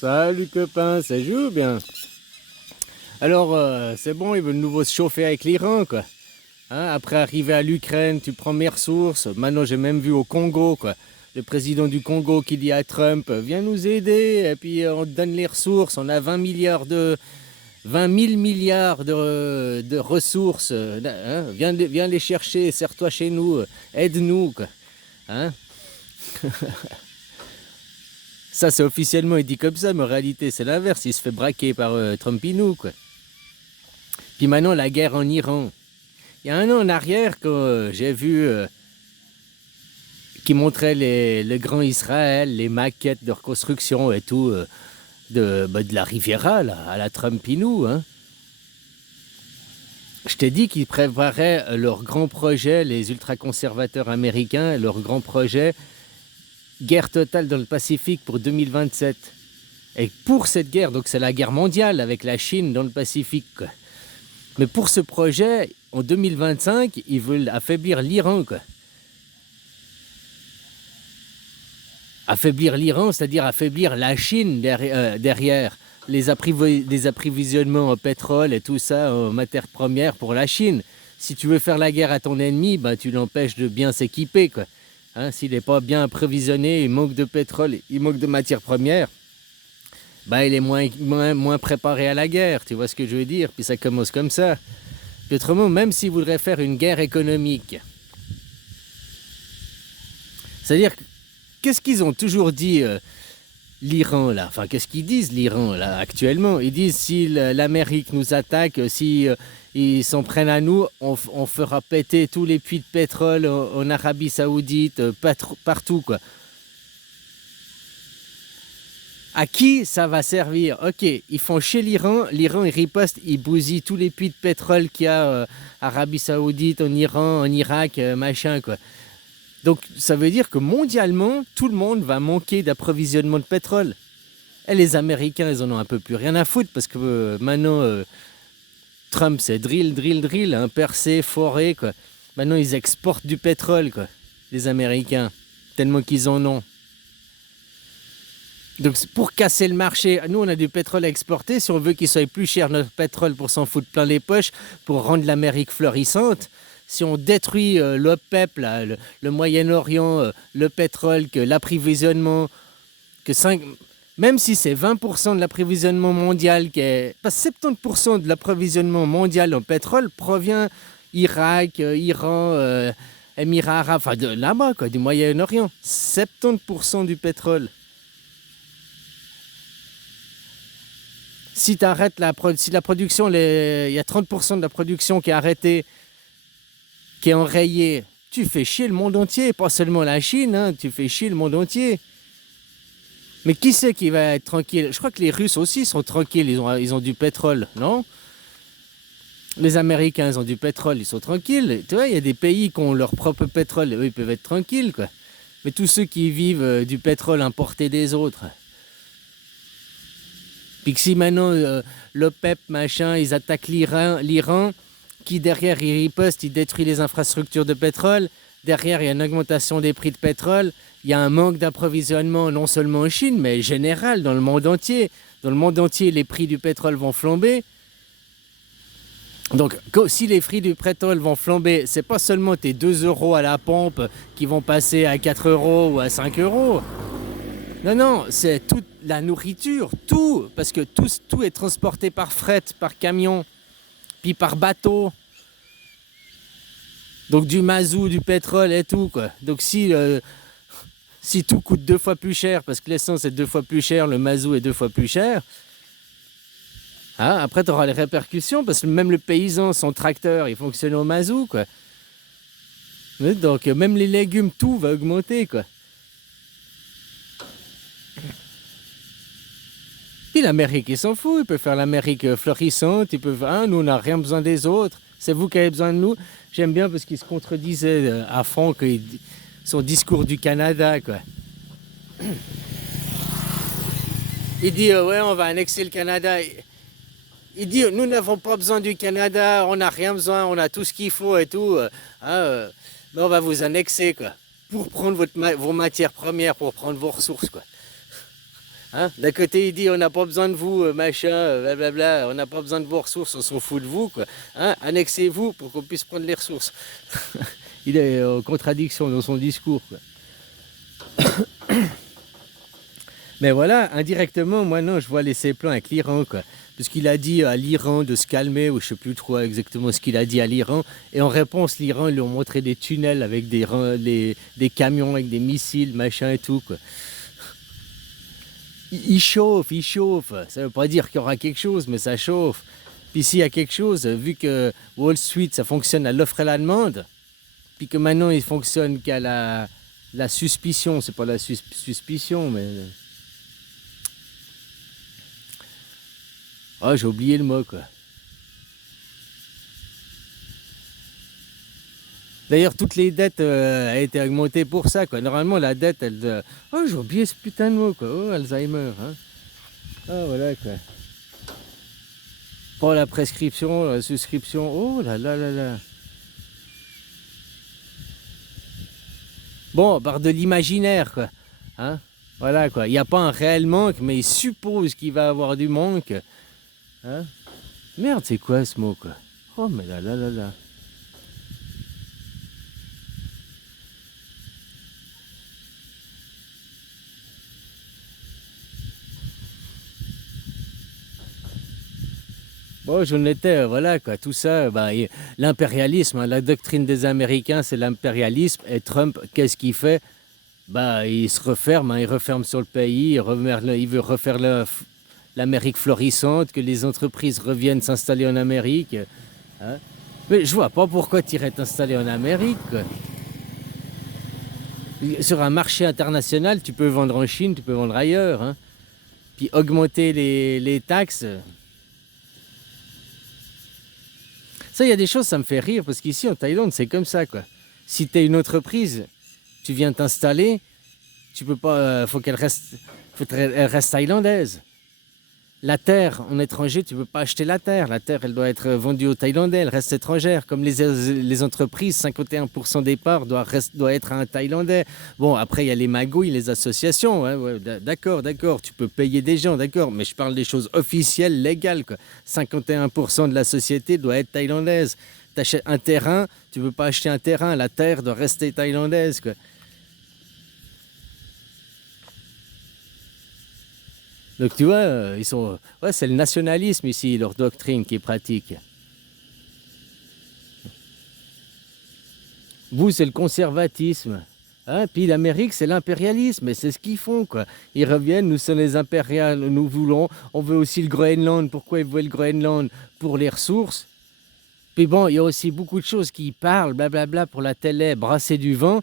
Salut copain, ça joue bien. Alors, c'est bon, ils veulent de nouveau se chauffer avec l'Iran, quoi. Hein, après arriver à l'Ukraine, tu prends mes ressources. Maintenant, j'ai même vu au Congo, quoi. Le président du Congo qui dit à Trump, viens nous aider, et puis on te donne les ressources. On a 20 000 milliards de ressources. Hein, viens les chercher, serre-toi chez nous, aide-nous, quoi. Hein. Ça, c'est officiellement, il dit comme ça, mais en réalité, c'est l'inverse. Il se fait braquer par Trumpinou, quoi. Puis maintenant, la guerre en Iran. Il y a un an en arrière, quand j'ai vu qui montrait le grand Israël, les maquettes de reconstruction et tout, de la Riviera, là, à la Trumpinou, hein. Je t'ai dit qu'ils préparaient leur grand projet, les ultra-conservateurs américains, leur grand projet, guerre totale dans le Pacifique pour 2027. Et pour cette guerre, donc c'est la guerre mondiale avec la Chine dans le Pacifique, quoi. Mais pour ce projet, en 2025, ils veulent affaiblir l'Iran, quoi. Affaiblir l'Iran, c'est-à-dire affaiblir la Chine derrière les approvisionnements en pétrole et tout ça, en matières premières pour la Chine. Si tu veux faire la guerre à ton ennemi, ben, tu l'empêches de bien s'équiper, quoi. Hein, s'il n'est pas bien approvisionné, il manque de pétrole, il manque de matières premières, ben, il est moins préparé à la guerre, tu vois ce que je veux dire? Puis ça commence comme ça. Puis autrement, même s'il voudrait faire une guerre économique, c'est-à-dire, qu'est-ce qu'ils ont toujours dit, l'Iran, là? Enfin, qu'est-ce qu'ils disent, l'Iran, là, actuellement? Ils disent, si l'Amérique nous attaque, si ils s'en prennent à nous, on fera péter tous les puits de pétrole en Arabie Saoudite, partout, quoi. À qui ça va servir? Ok, ils font chez l'Iran, l'Iran il riposte, il bousille tous les puits de pétrole qu'il y a Arabie Saoudite, en Iran, en Irak, machin, quoi. Donc ça veut dire que mondialement, tout le monde va manquer d'approvisionnement de pétrole. Et les Américains, ils en ont un peu plus rien à foutre parce que maintenant, Trump, c'est drill, hein, percé, foré, quoi. Maintenant, ils exportent du pétrole, quoi, les Américains, tellement qu'ils en ont. Donc pour casser le marché, nous on a du pétrole à exporter, si on veut qu'il soit plus cher notre pétrole pour s'en foutre plein les poches, pour rendre l'Amérique florissante, si on détruit l'OPEP, là, le Moyen-Orient, le pétrole, que l'approvisionnement, même si c'est 20% de l'approvisionnement mondial, pas 70% de l'approvisionnement mondial en pétrole provient Irak, Iran, Émirats arabes, enfin de là-bas, quoi, du Moyen-Orient. 70% du pétrole. Si si la production, il y a 30% de la production qui est arrêtée, qui est enrayée, tu fais chier le monde entier, pas seulement la Chine, hein, tu fais chier le monde entier. Mais qui c'est qui va être tranquille? Je crois que les Russes aussi sont tranquilles, ils ont du pétrole, non? Les Américains, ils ont du pétrole, ils sont tranquilles. Tu vois, il y a des pays qui ont leur propre pétrole, eux, ils peuvent être tranquilles, quoi. Mais tous ceux qui vivent du pétrole importé des autres... Puis que si maintenant l'OPEP, machin, ils attaquent l'Iran, qui derrière il riposte, il détruit les infrastructures de pétrole, derrière il y a une augmentation des prix de pétrole, il y a un manque d'approvisionnement non seulement en Chine, mais général dans le monde entier. Dans le monde entier, les prix du pétrole vont flamber. Donc si les prix du pétrole vont flamber, c'est pas seulement tes 2 euros à la pompe qui vont passer à 4 euros ou à 5 euros. Non, c'est toute la nourriture, tout, parce que tout est transporté par fret, par camion, puis par bateau. Donc du mazout, du pétrole et tout, quoi. Donc si tout coûte 2 fois plus cher, parce que l'essence est 2 fois plus cher, le mazout est 2 fois plus cher, hein, après tu auras les répercussions, parce que même le paysan, son tracteur, il fonctionne au mazout, quoi. Donc même les légumes, tout va augmenter, quoi. Puis l'Amérique, ils s'en foutent, ils peuvent faire l'Amérique florissante, ils peuvent, hein, nous on n'a rien besoin des autres, c'est vous qui avez besoin de nous. J'aime bien parce qu'il se contredisait à fond, son discours du Canada, quoi. Il dit, ouais, on va annexer le Canada. Il dit, nous n'avons pas besoin du Canada, on n'a rien besoin, on a tout ce qu'il faut et tout. Hein, mais on va vous annexer, quoi, pour prendre vos matières premières, pour prendre vos ressources, quoi. Hein? D'un côté, il dit on n'a pas besoin de vous, machin, blablabla, on n'a pas besoin de vos ressources, on s'en fout de vous, quoi. Hein? Annexez-vous pour qu'on puisse prendre les ressources. Il est en contradiction dans son discours, quoi. Mais voilà, indirectement, moi non, je vois laisser plans avec l'Iran, quoi. Parce qu'il a dit à l'Iran de se calmer, ou je sais plus trop exactement ce qu'il a dit à l'Iran. Et en réponse, l'Iran, ils lui ont montré des tunnels avec des camions, avec des missiles, machin et tout, quoi. Il chauffe, il chauffe. Ça veut pas dire qu'il y aura quelque chose, mais ça chauffe. Puis s'il y a quelque chose, vu que Wall Street, ça fonctionne à l'offre et la demande, puis que maintenant, il fonctionne qu'à la suspicion, c'est pas la suspicion, mais... Ah, j'ai oublié le mot, quoi. D'ailleurs, toutes les dettes ont été augmentées pour ça, quoi. Normalement, la dette, elle... Oh, j'ai oublié ce putain de mot, quoi. Oh, Alzheimer, hein. Ah, voilà, quoi. Pas la prescription, la souscription. Oh là là là là. Bon, par de l'imaginaire, quoi. Hein? Voilà, quoi. Il n'y a pas un réel manque, mais il suppose qu'il va avoir du manque. Hein? Merde, c'est quoi ce mot, quoi? Oh, mais là là là là. Bon, j'en étais, voilà, quoi. Tout ça, bah, l'impérialisme, hein, la doctrine des Américains, c'est l'impérialisme. Et Trump, qu'est-ce qu'il fait? Bah, il se referme, hein, il referme sur le pays, il veut refaire l'Amérique florissante, que les entreprises reviennent s'installer en Amérique. Hein. Mais je vois pas pourquoi tu irais t'installer en Amérique, quoi. Sur un marché international, tu peux vendre en Chine, tu peux vendre ailleurs. Hein. Puis augmenter les taxes. Ça, il y a des choses, ça me fait rire, parce qu'ici en Thaïlande, c'est comme ça, quoi. Si tu es une entreprise, tu viens t'installer, tu peux pas. Elle reste thaïlandaise. La terre en étranger, tu ne peux pas acheter la terre. La terre, elle doit être vendue aux Thaïlandais, elle reste étrangère. Comme les entreprises, 51% des parts doit être à un Thaïlandais. Bon, après, il y a les magouilles, les associations. Hein, ouais, d'accord, d'accord, tu peux payer des gens, d'accord. Mais je parle des choses officielles, légales, quoi. 51% de la société doit être thaïlandaise. Tu achètes un terrain, tu ne peux pas acheter un terrain. La terre doit rester thaïlandaise, quoi. Donc tu vois, ils sont, ouais, c'est le nationalisme ici, leur doctrine qui est pratique. Vous, c'est le conservatisme. Hein? Puis l'Amérique, c'est l'impérialisme, et c'est ce qu'ils font, quoi. Ils reviennent, nous sommes les impériales, nous voulons, on veut aussi le Groenland. Pourquoi ils veulent le Groenland? Pour les ressources. Puis bon, il y a aussi beaucoup de choses qui parlent, blablabla, pour la télé, brasser du vent,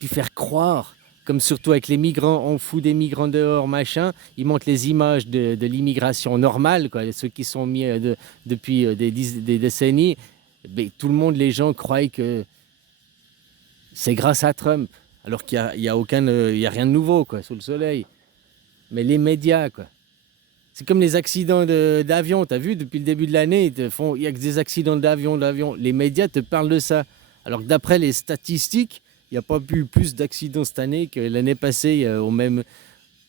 puis faire croire, comme surtout avec les migrants, on fout des migrants dehors, machin, ils montrent les images de l'immigration normale, quoi, ceux qui sont mis depuis des décennies. Mais tout le monde, les gens croient que c'est grâce à Trump, alors qu'il y a aucun, il y a rien de nouveau, quoi, sous le soleil. Mais les médias, quoi. C'est comme les accidents d'avion, t'as vu, depuis le début de l'année, il y a que des accidents d'avion. Les médias te parlent de ça. Alors que d'après les statistiques, il n'y a pas eu plus d'accidents cette année que l'année passée,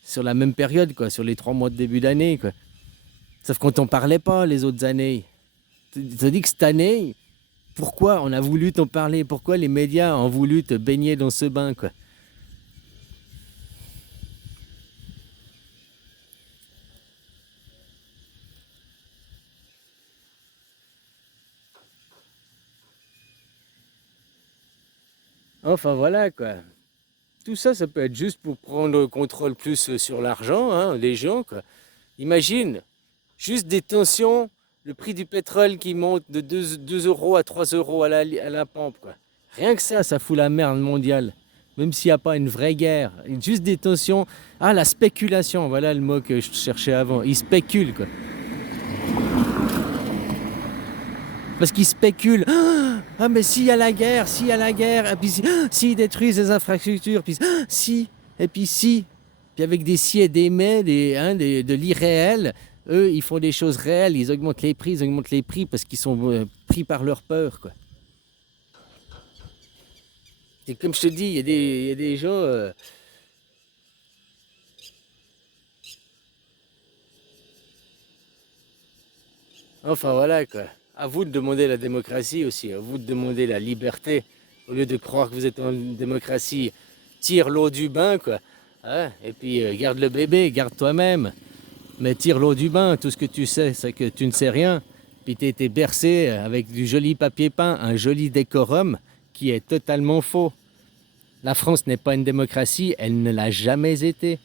sur la même période, quoi, sur les 3 mois de début d'année, quoi. Sauf qu'on t'en parlait pas les autres années. Tu te dis que cette année, pourquoi on a voulu t'en parler? Pourquoi les médias ont voulu te baigner dans ce bain, quoi? Enfin voilà, quoi. Tout ça, ça peut être juste pour prendre le contrôle plus sur l'argent, hein, des gens, quoi. Imagine, juste des tensions, le prix du pétrole qui monte de 2 euros à 3 euros à la pompe, quoi. Rien que ça fout la merde mondiale. Même s'il n'y a pas une vraie guerre. Juste des tensions. Ah, la spéculation, voilà le mot que je cherchais avant. Ils spéculent, quoi. Parce qu'ils spéculent. Ah, mais s'il y a la guerre, et puis s'ils détruisent les infrastructures, puis si, et puis si. Puis avec des si et des mais, de l'irréel, eux, ils font des choses réelles, ils augmentent les prix parce qu'ils sont pris par leur peur, quoi. Et comme je te dis, il y a des gens... Enfin voilà quoi. À vous de demander la démocratie aussi, à vous de demander la liberté. Au lieu de croire que vous êtes en démocratie, tire l'eau du bain quoi. Hein, et puis garde le bébé, garde toi-même. Mais tire l'eau du bain, tout ce que tu sais, c'est que tu ne sais rien. Puis tu été bercé avec du joli papier peint, un joli décorum qui est totalement faux. La France n'est pas une démocratie, elle ne l'a jamais été.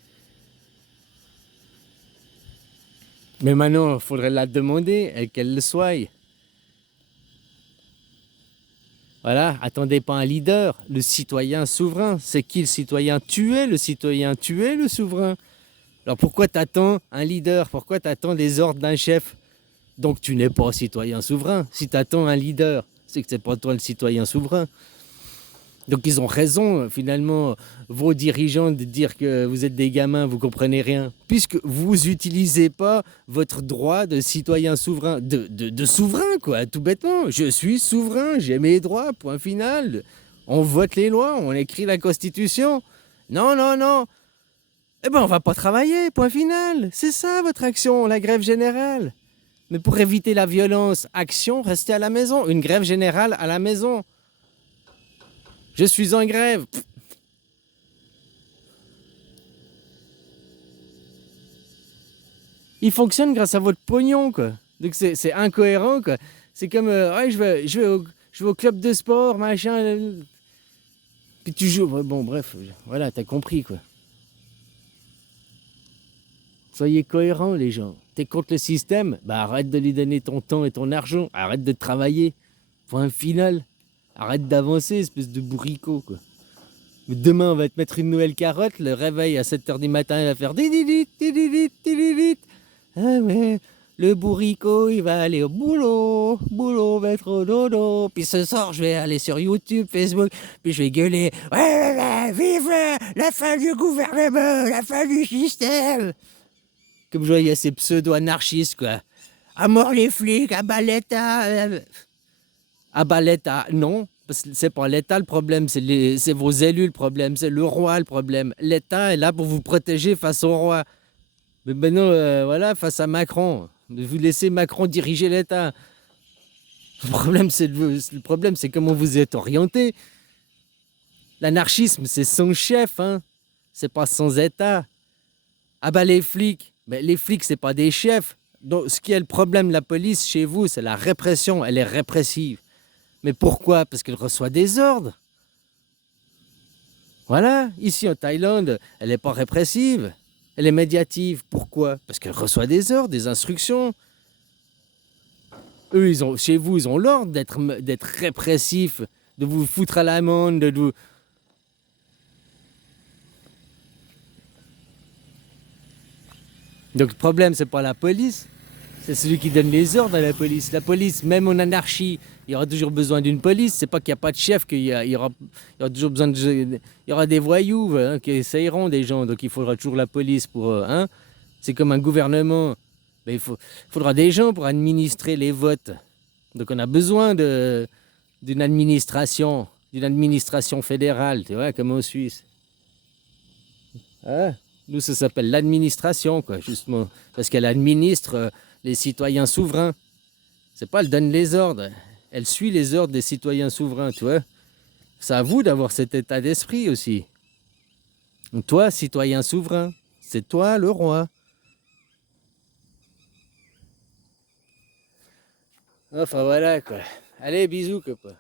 Mais maintenant, il faudrait la demander et qu'elle le soit. Voilà, attendez pas un leader, le citoyen souverain. C'est qui le citoyen? Tu es le citoyen, tu es le souverain. Alors pourquoi t'attends un leader? Pourquoi t'attends les ordres d'un chef? Donc tu n'es pas citoyen souverain. Si t'attends un leader, c'est que c'est pas toi le citoyen souverain. Donc ils ont raison, finalement, vos dirigeants, de dire que vous êtes des gamins, vous comprenez rien. Puisque vous n'utilisez pas votre droit de citoyen souverain, de souverain, quoi, tout bêtement. Je suis souverain, j'ai mes droits, point final. On vote les lois, on écrit la Constitution. Non, non, non. Eh ben, on va pas travailler, point final. C'est ça votre action, la grève générale. Mais pour éviter la violence, action, restez à la maison. Une grève générale à la maison. Je suis en grève. Il fonctionne grâce à votre pognon, quoi. Donc c'est incohérent, quoi. C'est comme, ouais, je vais au club de sport, machin. Puis tu joues. Ouais, bon, bref, voilà, t'as compris, quoi. Soyez cohérents, les gens. T'es contre le système? Bah arrête de lui donner ton temps et ton argent. Arrête de travailler. Point final. Arrête d'avancer, espèce de bourricot, quoi. Demain, on va te mettre une nouvelle carotte. Le réveil à 7 h du matin, il va faire dididit, dididit, dididit. Ah ouais, le bourricot, il va aller au boulot. Boulot, mettre au dodo. Puis ce soir, je vais aller sur YouTube, Facebook. Puis je vais gueuler. Ouais, ouais, ouais, vive la fin du gouvernement, la fin du système. Comme je voyais ces pseudo-anarchistes, quoi. À mort les flics, à bas l'État. À bas l'État, non. Parce que c'est pas l'État le problème, c'est vos élus le problème, c'est le roi le problème. L'État est là pour vous protéger face au roi. Mais maintenant, voilà, face à Macron. Vous laissez Macron diriger l'État. Le problème, c'est comment vous êtes orienté. L'anarchisme, c'est sans chef, hein. C'est pas sans État. Ah bah les flics. Mais les flics, c'est pas des chefs. Donc, ce qui est le problème de la police chez vous, c'est la répression. Elle est répressive. Mais pourquoi? Parce qu'elle reçoit des ordres. Voilà, ici en Thaïlande, elle n'est pas répressive, elle est médiative. Pourquoi? Parce qu'elle reçoit des ordres, des instructions. Eux, chez vous, ils ont l'ordre d'être répressifs, de vous foutre à l'amende, de vous... Donc le problème, c'est pas la police, c'est celui qui donne les ordres à la police. La police, même en anarchie, il y aura toujours besoin d'une police. C'est pas qu'il n'y a pas de chef, il y aura toujours besoin il y aura des voyous, hein, qui essayeront des gens. Donc il faudra toujours la police pour... hein. C'est comme un gouvernement. Mais faudra des gens pour administrer les votes. Donc on a besoin d'une administration fédérale, tu vois, comme en Suisse. Hein? Nous, ça s'appelle l'administration, quoi, justement. Parce qu'elle administre les citoyens souverains. C'est pas elle donne les ordres. Elle suit les ordres des citoyens souverains, tu vois. C'est à vous d'avoir cet état d'esprit aussi. Toi, citoyen souverain, c'est toi le roi. Enfin voilà quoi. Allez, bisous copain.